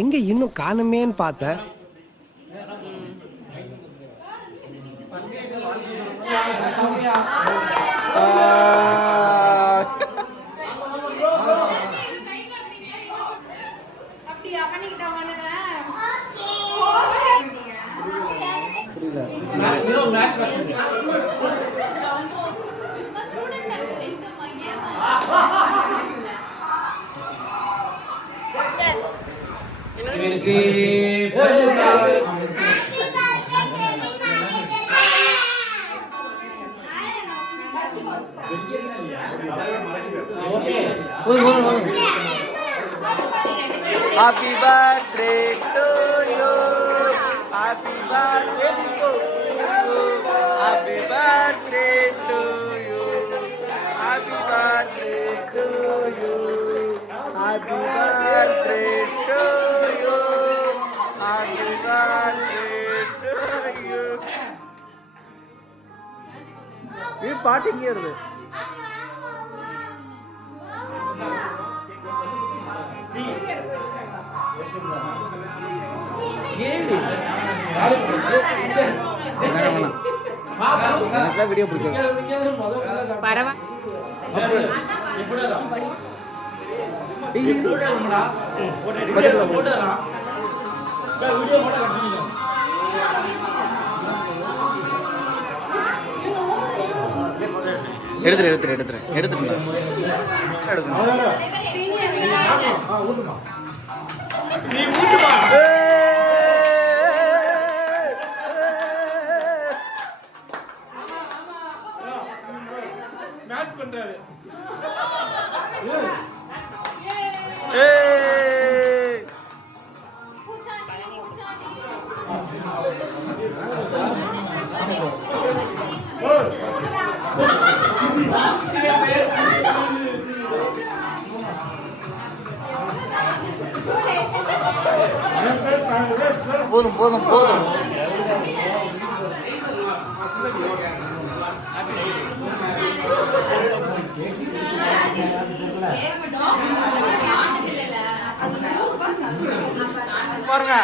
எங்க இன்னும் காணுமேன்னு பார்த்தேன். Happy birthday to you. Happy birthday to you. Happy birthday to you. Happy birthday to you. Happy birthday to you. Happy birthday to you. ये party किया रे video எடுத்துட்டு போதும் போதும் போதும் பாருங்க.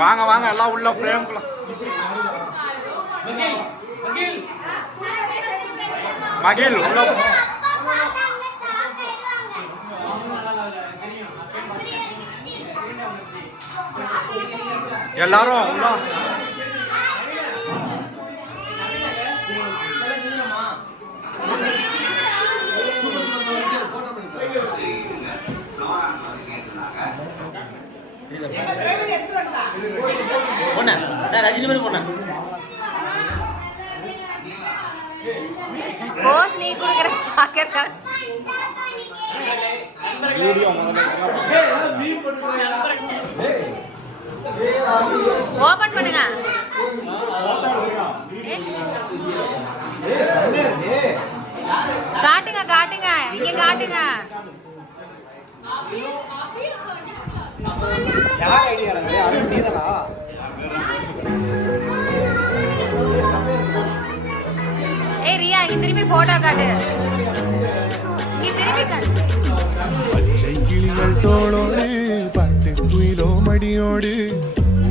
வாங்க வாங்க எல்லாம் உள்ள பிரேம்குள்ள மகிழ் உள்ள எல்லாரும் உள்ள பொண்ணு ரஜினி மாதிரி பொண்ணு போஸ் நீ குடுக்குற பாக்கற வீடியோ ஓபன் பண்ணுங்க. காட்டுங்க காட்டுங்க இங்க காட்டுங்க. யார் ஐடியா அது நீதானா? ஏய் ரியா இங்க திரும்பி போட்டோ காட்டு. இங்க திரும்பி காட்டு. பச்சை கிளிகள் தோளோடு பாட்டு குயிலோ மடியோடு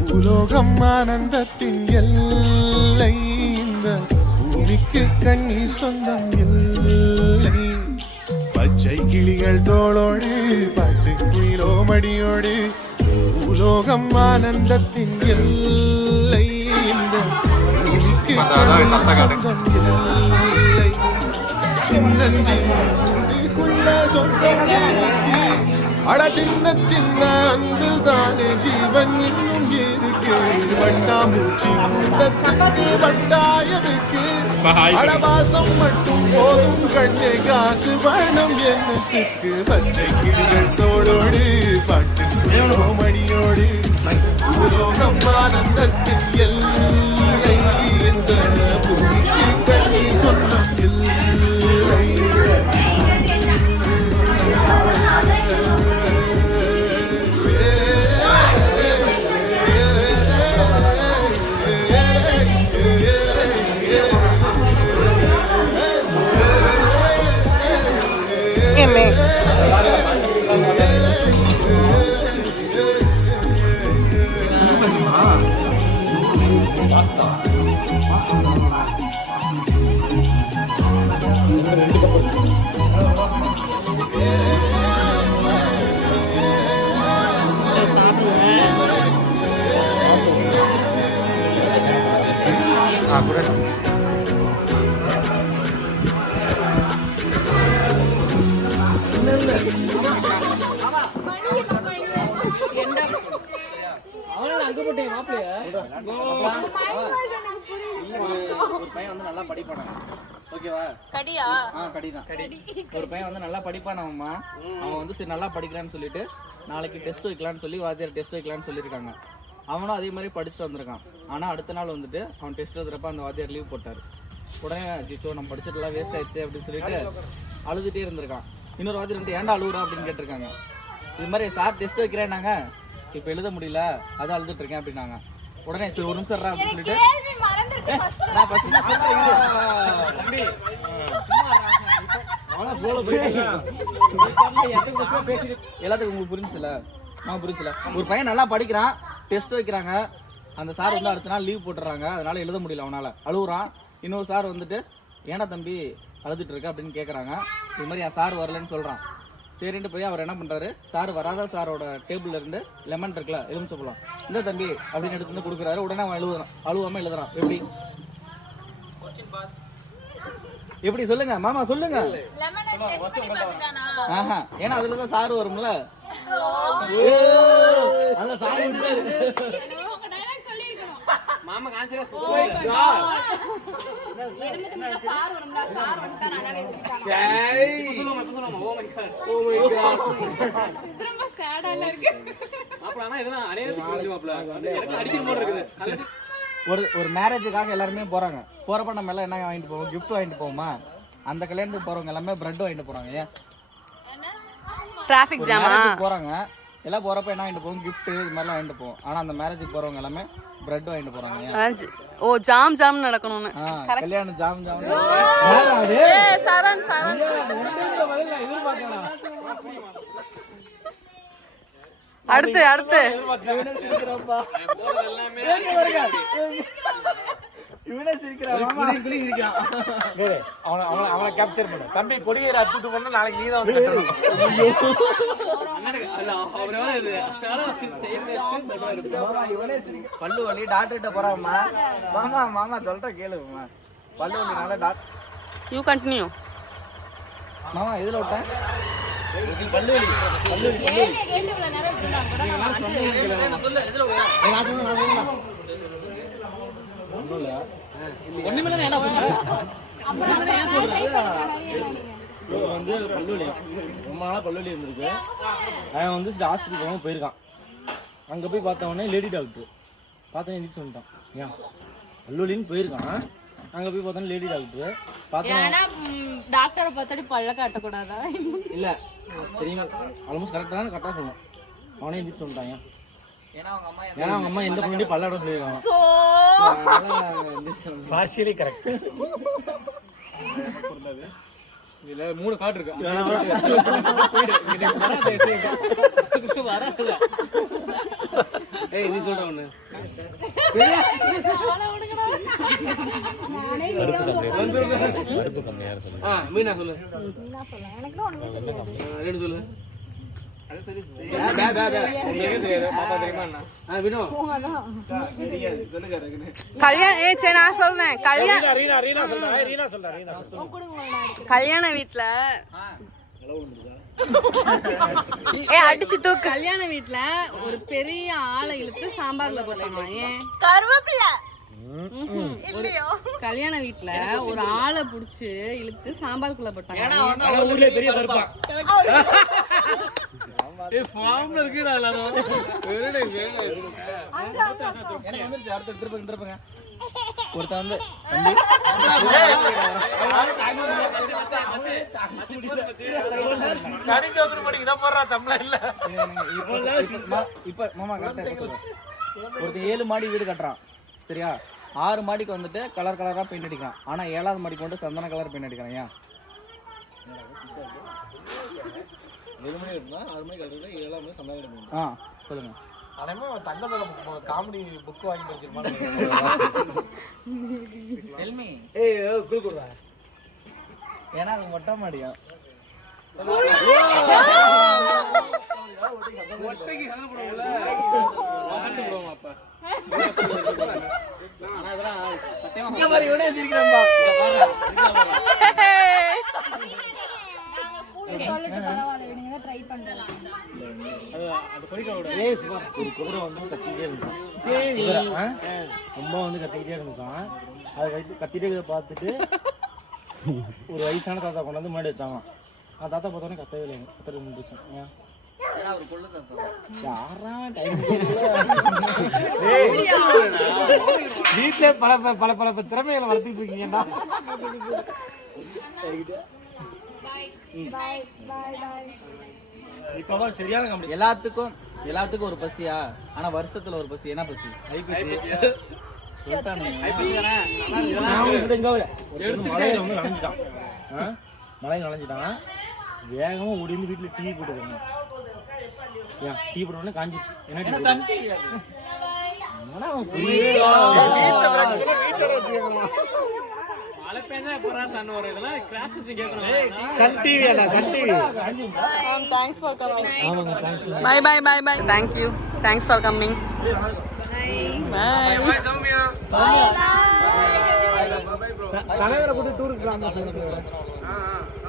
பூலோகம் ஆனந்தத்தின் எல்லை. இந்த பூமிக்கு கண்ணீர் சொந்தம் இல்லை. பச்சை கிளிகள் தோளோடு பாட்டு குயிலோ மடியோடு பூலோகம் ஆனந்தத்தின் எல்லை. இந்த பூமிக்கு கண்ணீர் சொந்தம் இல்லை. சின்னஞ்சின்ன சொந்தம் இருக்கு. அட சின்ன சின்ன அன்பில் தானே ஜீவன் இன்னும் இருக்கு. வண்டாமூச்சி கூட்டத்துக்கு வட்டாயதுக்கு அடவாசம் மட்டும் போதும் கண்ணே காசு வேணும் என்னத்துக்கு. பச்சை கிளிகள் தோளோடு பாட்டு மணியோடு பூலோகம் ஆனந்தத்தின் எல்லை. இந்த பூமிக்கு கண்ணீர் சொந்தம் இல்லை. இருக்கேன் ஒரு பையன் வந்து நல்லா படிப்பானா ஓகேவா கடியா கடிதான் ஒரு பையன் வந்து நல்லா படிப்பானவம்மா அவன் வந்து சரி நல்லா படிக்கிறான்னு சொல்லிட்டு நாளைக்கு டெஸ்ட் வைக்கலான்னு சொல்லி வாத்தியார் டெஸ்ட் வைக்கலான்னு சொல்லியிருக்காங்க அவனும் அதே மாதிரி படிச்சுட்டு வந்திருக்கான் ஆனால் அடுத்த நாள் வந்துட்டு அவன் டெஸ்ட் எழுதுறப்ப அந்த வாத்தியார் லீவ் போட்டார் உடனே ஜிச்சோ நம்ம படிச்சதெல்லாம் வேஸ்ட் ஆயிடுச்சு அப்படின்னு சொல்லிட்டு அழுதுகிட்டே இருந்திருக்கான் இன்னொரு வாத்தியார் வந்து ஏன்டா அழுகுறா அப்படின்னு கேட்டிருக்காங்க இது மாதிரி சார் டெஸ்ட் வைக்கிறேன்னாங்க இப்போ எழுத முடியல அதான் அழுதுட்டு இருக்கேன் அப்படின்னாங்க உடனே சரி ஒரு நிமிஷம் அப்படின்னு சொல்லிட்டு எல்லாத்துக்கும் உங்களுக்கு புரிஞ்சுல நான் புரிஞ்சுல ஒரு பையன் நல்லா படிக்கிறான் டெஸ்ட் வைக்கிறாங்க அந்த சார் வந்து அடுத்த நாள் லீவ் போட்டுறாங்க அதனால எழுத முடியல அவனால அழுகுறான் இன்னொரு சார் வந்துட்டு ஏன்னா தம்பி அழுதுட்டு இருக்க அப்படின்னு கேட்குறாங்க இது மாதிரி என் சார் வரலன்னு சொல்கிறான் சரின்ட்டு போய் அவர் என்ன பண்ணுறாரு சார் வராத சாரோட டேபிள்ல இருந்து லெமன் இருக்குல்ல எலுமிச்சை பழம் இந்த தம்பி அப்படின்னு எடுத்து வந்து கொடுக்குறாரு உடனே அவன் அழுவாமல் எழுதுறான் எப்படி சொல்லுங்க மாமா சொல்லுங்க ஆஹா ஏன்னா அதுல தான் சாரு வரும்ல அந்த சாரு மாமா ஒரு மேரேஜுக்காக எல்லாருமே போறாங்க போறப்ப நம்ம எல்லாம் என்ன வாங்கிட்டு போவோம் கிஃப்ட் வாங்கிட்டு போவோமா அந்த கல்யாணத்துக்கு போறவங்க எல்லாமே பிரெட் வாங்கிட்டு போறாங்க ஏன் டிராஃபிக் ஜாமா போறாங்க எல்லாம் போறப்ப என்ன வாங்கிட்டு போவோம் கிஃப்ட் இது மாதிரிலாம் வாங்கிட்டு போவோம் ஆனா அந்த மேரேஜுக்கு போறவங்க எல்லாமே பிரெட் வாங்கிட்டு போறாங்க ஓ ஜாம் ஜாம் நடக்கணும்னு கல்யாணம் ஜாம் ஜாம் சரண் சரண் அடுத்து அடுத்து இவனே சிரிக்கிறான் அவனை கேப்சர் பண்ணு தம்பி கொடியேற அத்துட்டு பண்ண நாளைக்கு நீதான் பல்லு வலி டாக்டர்கிட்ட போறாமா மாமா மாமா சொல்ற கேளுமா பல்லு வலினால டாக்டர் யூ கண்டினியூ மாமா எதுல விட்டேன் பல்லு வலி பல்லு வலி பல்லு வந்து பல்லுவலி ரொம்ப நாளாக பல்லுவலி இருந்திருக்கு அவன் வந்து ஹாஸ்பிட்டல் போகாமல் போயிருக்கான் அங்கே போய் பார்த்தவொடனே லேடி டாக்டர் பார்த்தோன்னே எந்திரிச்சு சொல்லிட்டான் ஏன் பல்லுவலின்னு போயிருக்கான் அங்கே போய் பார்த்தோன்னே லேடி டாக்டர் பார்த்தோன்னா டாக்டரை பார்த்துட்டு பல்ல காட்டக்கூடாதா இல்லை தெரியுமா ஆல்மோஸ்ட் கரெக்டாக சொல்லணும் அவனே எந்திரிச்சு சொல்லிட்டான் ஏன்னா அவங்க அம்மா எந்த பொண்ணு பல்லாடம் சொல்லியிருக்காங்க பார்ஷியலி கரெக்ட் இதுல 3 கார்டு இருக்கு ஏய் நீ சொல்ற ஒண்ணு கருப்பு கம்மியா சொல்லு மீனா சொல்லு எனக்கு ஒண்ணுமே தெரியாது ரெண்டு சொல்லு கல்யாண வீட்டுல அடிச்சு தூக்கு கல்யாண வீட்டுல ஒரு பெரிய ஆளை இழுத்து சாம்பார்ல போட்டாங்க ஏன் கருவேப்பிலை கல்யாண வீட்டுல ஒரு ஆளை புடிச்சு இழுத்து சாம்பாருக்குள்ள போட்டாங்க ஒருத்தன் வந்து இப்ப மாமா ஒருத்தன் 7 மாடி வீடு கட்டுறான் சரியா 6 மாடிக்கு வந்துட்டு கலர் கலரா பெயிண்ட் அடிக்கிறான் ஆனா 7வது மாடிக்கு வந்து சந்தன கலர் பெயிண்ட் அடிக்கிறான் ஏன் 7 மணி இருந்தா 6 மணிக்கு கலந்துருந்தா 7 மணி சந்தானம். சொல்லுங்க. அதேமா தங்கத்துல காமெடி புக் வாங்கி படிச்சிருப்பான். செல்மி ஏய் குடுக்குறா. ஏன்னா அது மொட்டை மாடியா. ஒட்டைக்கு சந்தன போடுவோம்ல. வாசம் போடுவோம் அப்ப. ஆனா இதெல்லாம் சத்தியமா இங்க பாரு இவனே சிரிக்கிறான்பா. இங்க பாரு. சொல்லிட்டு பரவாயில்ல விடுங்க ட்ரை பண்றேன். அது கொடிக்கோட ஏய் சுமார் ஒரு குதிரை வந்து கத்திக்கிட்டே இருந்தான். சரி ரொம்ப வந்து கத்திக்கிட்டே இருந்தான். அதை கத்திட்டே பார்த்துட்டு ஒரு வயசான தாத்தா கொண்டு வந்து முன்னாடி வச்சாங்க. அந்த தாத்தா பார்த்தோன்னே கத்தவே இல்லை. கத்துறது முடிச்சான். ஒரு கொள்ளு தாத்தா. யாரா டைம் வீட்ல பல பல பல திறமைகளை வளர்த்துட்டு இருக்கீங்கடா. இப்போ சரியான கம்பெனி. எல்லாத்துக்கும் ஒரு பசியா? ஆனா வருஷத்துல ஒரு பசி. என்ன பசி? மலையில வந்து நனைஞ்சிட்டான். மலையில் நனைஞ்சிட்டான். வேகமா ஓடி வந்து வீட்டுல டீ போட்டுருக்காங்க. டீ போட்ட உடனே காஞ்சிச்சு. என்ன மழை பெஞ்சா எப்பறா சன் வரும்? இதெல்லாம் கிராஸ் கிஸ்டிங் கேட்கணும். சன் டிவி அண்ணா Sun TV. Thanks for coming. ஆமாங்க thanks. Bye. Thank you. Thanks for coming. Bye. Bye Soumya. தலைவரை கூட்டி டூருக்கு போலாம்.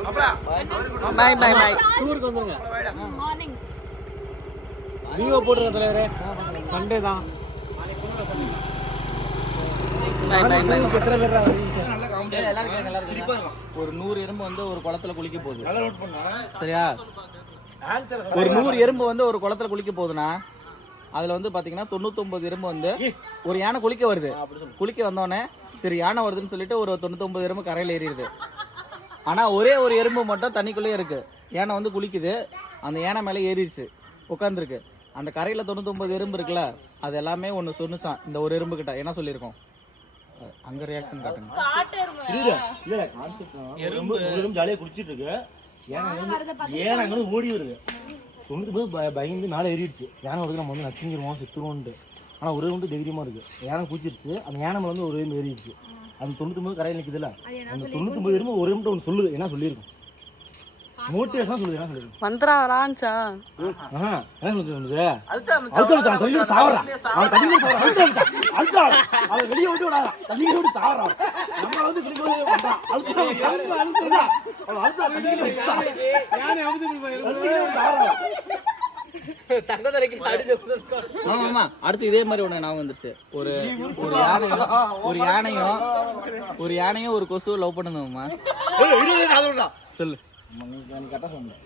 அப்பா Bye. டூருக்கு வந்துருங்க. Morning. லீவ் போடுற தலைவரே. சண்டே தான். Bye. எத்தனை பேர் வரீங்க? ஒரு 100 எறும்பு வந்து ஒரு குளத்துல குளிக்க போகுது. சரியா? ஆன்சர் ஒரு 100 எறும்பு வந்து ஒரு குளத்துல குளிக்க போகுதுன்னா அதுல வந்து பாத்தீங்கன்னா 99 எறும்பு வந்து ஒரு யானை குளிக்க வருது. குளிக்க வந்தோடனே சரி யானை வருதுன்னு சொல்லிட்டு ஒரு 99 எறும்பு கரையில ஏறிடுது. ஆனா ஒரே ஒரு எறும்பு மட்டும் தண்ணிக்குள்ளே இருக்கு. யானை வந்து குளிக்குது. அந்த யானை மேல ஏறிடுச்சு, உட்காந்துருக்கு. அந்த கரையில 99 எறும்பு இருக்குல்ல, அது எல்லாமே ஒண்ணு சொன்னுச்சான் இந்த ஒரு எறும்பு கிட்ட. என்ன சொல்லியிருக்கோம்? அங்க ரியாக்ஷன் காட்டுங்க. இல்ல கான்செப்ட் எறும்பு ஜாலியா குடிச்சிட்டு இருக்கு. ஏன்னா ஓடி வருது. சொன்னது பயந்து மேலே ஏறிடுச்சு. யானை வருது நம்ம வந்து நச்சுங்கிருவோம் செத்துருவோன்ட்டு. ஆனால் ஒரே வந்து தைரியமா இருக்கு. யானை குடிச்சிருச்சு. அந்த யானை மேலே வந்து ஒரே ஏறிடுச்சு. அந்த 99 கரையில் நிற்குதுல்ல, அந்த 99 எறும்பு ஒரே மட்டும் ஒன்று சொல்லுது. என்ன சொல்லியிருக்கும்? மோட்டிவேஷன் சொல்லுது. என்ன சொல்லுது? வந்துராரான்ச்சா? என்ன சொல்லுது? தண்ணி சாவறான். அவன் தண்ணி சாவறான். அவன் வெளியே விட்டு விடாதான். தண்ணி விட்டு சாவறான். நம்ம வந்து குளிக்கவே பண்றான். ஆமா அடுத்து இதே மாதிரி ஒண்ணு நான் வந்துருச்சு. ஒரு யானையும் ஒரு கொசு லவ் பண்ணுதுமா. சொல்லு. கரெக்டா சொன்னேன்.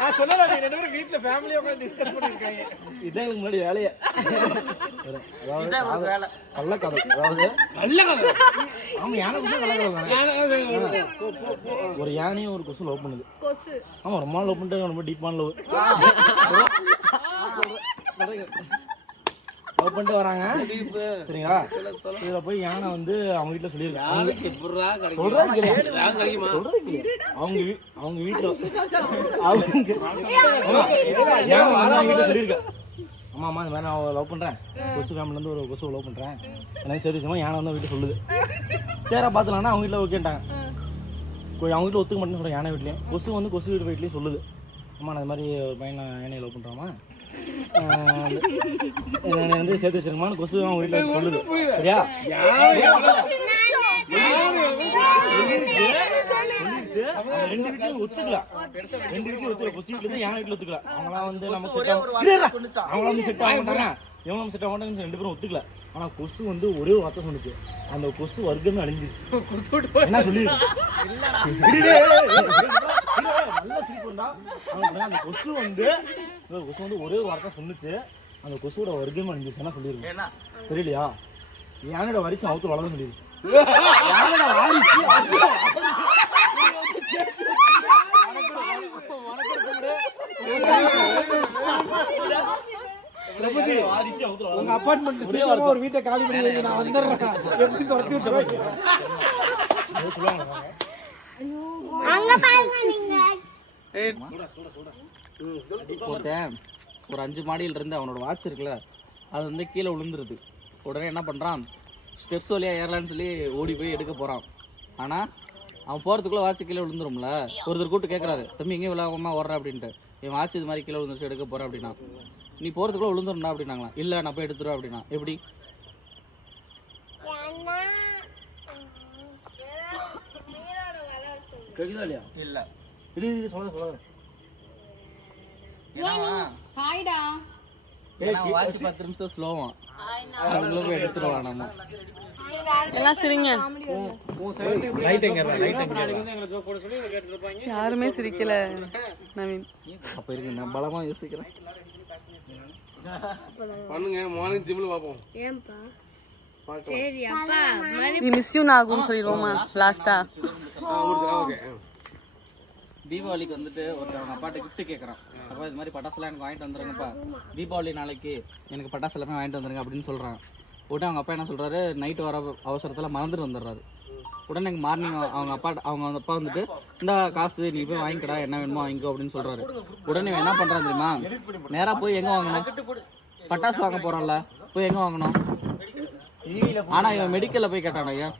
நான் சொன்னல நீ ரெண்டு பேரும் வீட்ல ஃபேமிலியா உட்கார்ந்து டிஸ்கஸ் பண்ணிருக்கீங்க. இதான் எனக்கு முன்னாடி வேலையே. இதான் வேலை. நல்ல கதை. அதாவது நல்ல கதை. ஆமா யானை கொசு நல்ல கதை. ஒரு யானையும் ஒரு கொசு லவ் பண்ணுது. கொசு. ஆமா ரொம்ப நாள் லவ் பண்ணிட்டு ரொம்ப டீப்பான லவ். லவ் பண்ணிட்டு வராங்க. சரிங்களா? இதுல போய் யானை வந்து அவங்க வீட்டுல சொல்லியிருக்காங்க. அவங்க வீட்டுல வீட்டுல சொல்லியிருக்கா. ஆமா இந்த மாதிரி நான் லவ் பண்றேன். கொசு ஃபேமிலில இருந்து ஒரு கொசு லவ் பண்றேன். எனக்கு சரி யானை வந்து வீட்டுல சொல்லுது. சேரா பாத்துலாம்னா அவங்க வீட்டுல ஓகேட்டாங்க. அவங்க வீட்டுல ஒத்துக்க மாட்டேன்னு சொல்றேன். யானை வீட்லயும் கொசு வந்து கொசு வீட்லயும் சொல்லுது. அம்மா நான் இந்த மாதிரி ஒரு பையன் யானையை லவ் பண்றாமா, வந்து சேர்த்து வச்சிருக்கமான்னு கொசு அவங்க வீட்டில் சொல்லுது. சரியா? ரெண்டு வீட்லயும் ஒத்துக்கலாம். கொசு வீட்டுல இருந்து யானை வீட்டுல ஒத்துக்கலாம். அவங்களாம் வந்து நமக்கு செட் ஆக மாட்டாங்க. இவங்க செட் ஆக மாட்டாங்கன்னு 2 பேரும் ஒத்துக்கல. ஆனா கொசு வந்து ஒரே ஒரு வார்த்தை சொன்னுச்சு. அந்த கொசு வர்க்கமே அழிஞ்சிருச்சு. என்ன சொல்லி நல்ல சிரிப்புண்டா. அந்த கொசு வந்து ஒரே வார்த்தை சொன்னுச்சு. அந்த கொசுவோட வர்க்கமே அழிஞ்சிருச்சு. என்ன சொல்லிருக்கு தெரியலையா? யானோட வாரிசு அவுத்து வளர்ந்து சொல்லிடுச்சு. யானோட வாரிசு பிரபுஜி உங்க அபார்ட்மெண்ட் ஒரு வீட்டை காலி பண்ணி வைங்க, நான் வந்துடுறேன். எப்படி துரத்தி வச்சுருவாங்க சொல்லுவாங்க. ஒருத்தன் ஒரு 5 மாடியில இருந்து அவனோட வாட்ச் இருக்குல்ல அது வந்து கீழே விழுந்துருது. உடனே என்ன பண்ணுறான், ஸ்டெப்ஸ் வழியாக ஏறலான்னு சொல்லி ஓடி போய் எடுக்க போகிறான். ஆனால் அவன் போகிறதுக்குள்ளே வாட்ச் கீழே விழுந்துரும்ல. ஒருத்தர் கூப்பிட்டு கேட்குறாரு, தம்பி எங்கேயும் விழாமல் ஓடுற அப்படின்ட்டு. என் வாட்ச் இது மாதிரி கீழே விழுந்துருச்சு எடுக்க போகிறேன் அப்படின்னா, நீ போகிறதுக்குள்ளே விழுந்துருந்தா அப்படின்னாங்களா. இல்லை நான் போய் எடுத்துருவேன் அப்படின்னா. எப்படி? கேக்குதா இல்லையா? இல்லை இது சொல்ல வாட்ச் 10 நிமிஷம் ஸ்லோவா அதுக்குள்ள போய் எடுத்துருவான். நம்ம எல்லாம் சிரிங்க. லைட் எங்க லைட் எங்க யாருமே சிரிக்கல நவீன். அப்போ இருக்கு நான் பலமாக யோசிக்கிறேன். பண்ணுங்க மார்னிங் ஜிம்ல பாப்போம். நீ மிஸ் யூ நாகுன்னு சொல்லிடுவோமா லாஸ்டா? ஓகே. தீபாவளிக்கு வந்துட்டு ஒருத்தர் அவங்க அப்பாட்ட கிஃப்ட் கேட்குறான். அப்போ இது மாதிரி பட்டாசுலாம் எனக்கு வாங்கிட்டு வந்துருங்கப்பா, தீபாவளி நாளைக்கு எனக்கு பட்டாசு எல்லாமே வாங்கிட்டு வந்துருங்க அப்படின்னு சொல்கிறாங்க. உடனே அவங்க அப்பா என்ன சொல்கிறாரு, நைட்டு வர அவசரத்தில் மறந்துட்டு வந்துடுறாரு. உடனே எனக்கு மார்னிங் அவங்க அப்பா வந்துட்டு இந்த காசு நீ போய் வாங்கிக்கடா, என்ன வேணுமோ வாங்கிக்கோ அப்படின்னு சொல்கிறாரு. உடனே என்ன பண்ணுறான் தெரியுமா, நேராக போய் எங்கே வாங்கணும், பட்டாசு வாங்க போகிறோம்ல, போய் எங்கே வாங்கணும். ஆனால் இவன் மெடிக்கலில் போய் கேட்டான். ஐயா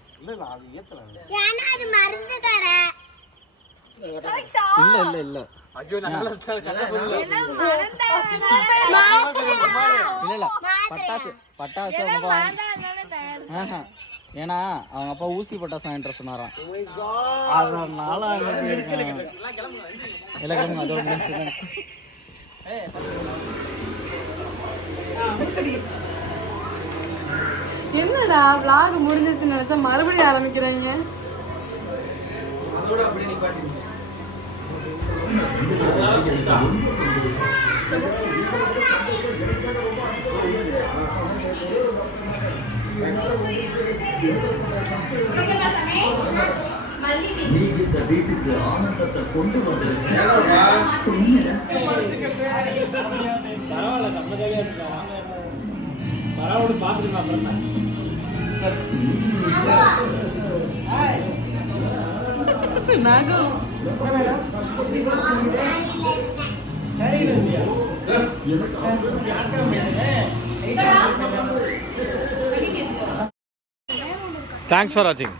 இல்ல இல்ல இல்ல இல்ல இல்ல பட்டாசு ஏன்னா அவங்க அப்பா ஊசி பட்டாசு வாங்கிட்டு சொன்னாராம். அதனால எல்லாருக்கும் அதோட என்னடா vlog முடிஞ்சிருச்சுன்னு நினைச்சா மறுபடியும் ஆரம்பிக்கிறாங்க. வீட்டுக்கு ஆனந்தத்தை கொண்டு வந்திருக்கேன். பரவாயில்ல, சம்மதியாக இருக்கா பரவாயில்ல பார்த்துருக்கேன். Thanks for watching.